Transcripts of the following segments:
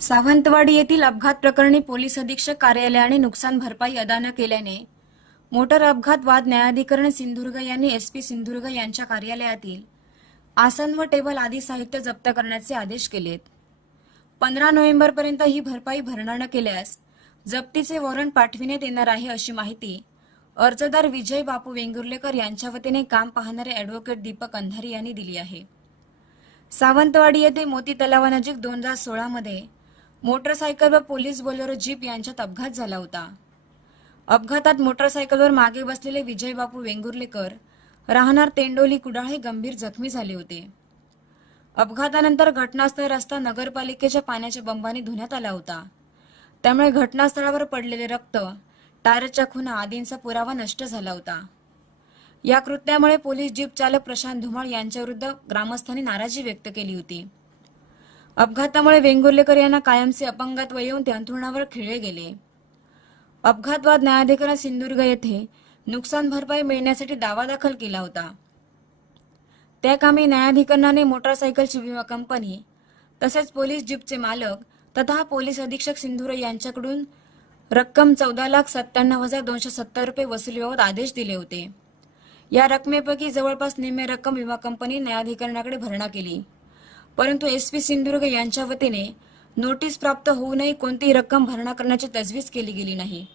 सावंतवाडी येथील अपघात प्रकरणी पोलीस अधीक्षक कार्यालयाने नुकसान भरपाई अदा न केल्याने मोटर अपघात वाद न्यायाधिकरण सिंधुदुर्ग यांनी एस पी सिंधुदुर्ग यांच्या कार्यालयातील आसन व टेबल आदी साहित्य जप्त करण्याचे आदेश केलेत. पंधरा नोव्हेंबरपर्यंत ही भरपाई भरणा न केल्यास जप्तीचे वॉरंट पाठविण्यात येणार आहे अशी माहिती अर्जदार विजय बापू वेंगुर्लेकर यांच्या वतीने काम पाहणारे अॅडव्होकेट दीपक अंधारी यांनी दिली आहे. सावंतवाडी येथे मोती तलावानजीक दोन हजार सोळामध्ये मोटरसायकल व पोलीस बोलेरो जीप यांच्यात अपघात झाला होता. अपघातात मोटरसायकलवर मागे बसलेले विजय बापू वेंगुर्लेकर राहणार तेंडोली कुडाळ हे गंभीर जखमी झाले होते. अपघातानंतर घटनास्थळ रस्ता नगरपालिकेच्या पाण्याच्या बंबाने धुण्यात आला होता. त्यामुळे घटनास्थळावर पडलेले रक्त टायरच्या खुना आदींचा पुरावा नष्ट झाला होता. या कृत्यामुळे पोलीस जीप चालक प्रशांत धुमाळ यांच्याविरुद्ध ग्रामस्थांनी नाराजी व्यक्त केली होती. अपघातामुळे वेंगुर्लेकर यांना कायमचे अपंगत्व येऊन ते अंथरुणावर खिळले गेले. अपघातवाद न्यायाधिकरण सिंधुदुर्ग येथे नुकसान भरपाई मिळण्यासाठी दावा दाखल केला होता. त्या कामी न्यायाधिकरणाने मोटारसायकलची विमा कंपनी तसेच पोलीस जीपचे मालक तथा पोलीस अधीक्षक सिंधुरे यांच्याकडून रक्कम चौदा लाख सत्त्याण्णव हजार दोनशे सत्तर रुपये वसुलीबाबत आदेश दिले होते. या रकमेपैकी जवळपास निम्मे रक्कम विमा कंपनी न्यायाधिकरणाकडे भरणा केली. परंतु एस पी सिंधुदुर्ग यांच्या वतीने नोटीस प्राप्त होऊनही कोणतीही रक्कम भरणा करण्याची तजवीज केली गेली नाही.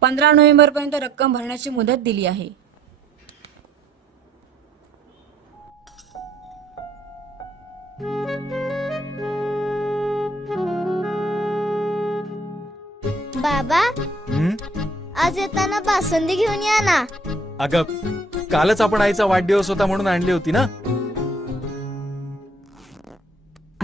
पंधरा नोव्हेंबरपर्यंत रक्कम भरण्याची मुदत दिली आहे. बाबा हं? आज येताना बासुंदी घेऊन या ना. अगं कालच आपण आईचा वाढदिवस होता म्हणून आणली होती ना?